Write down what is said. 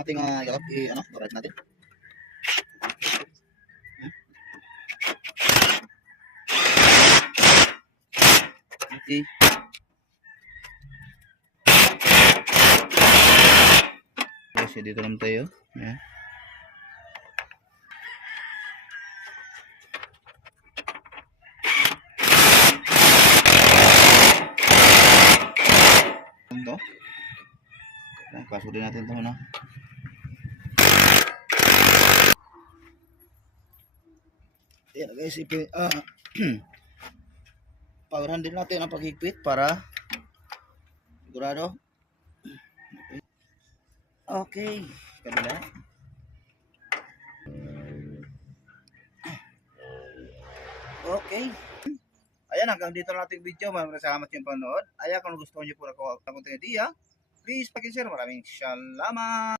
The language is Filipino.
ating right natin. Okay. So, dito naman tayo. Ayan. Ito. Pasok din natin ito muna. Ayan guys, power handle natin ang paghigpit para sigurado. Okay, kabila. Okay. Ayan, hanggang dito na ating video. Maraming salamat yung panood. Ayan, kung gusto niyo po ako ng konting idea, please pag-share. Maraming salamat.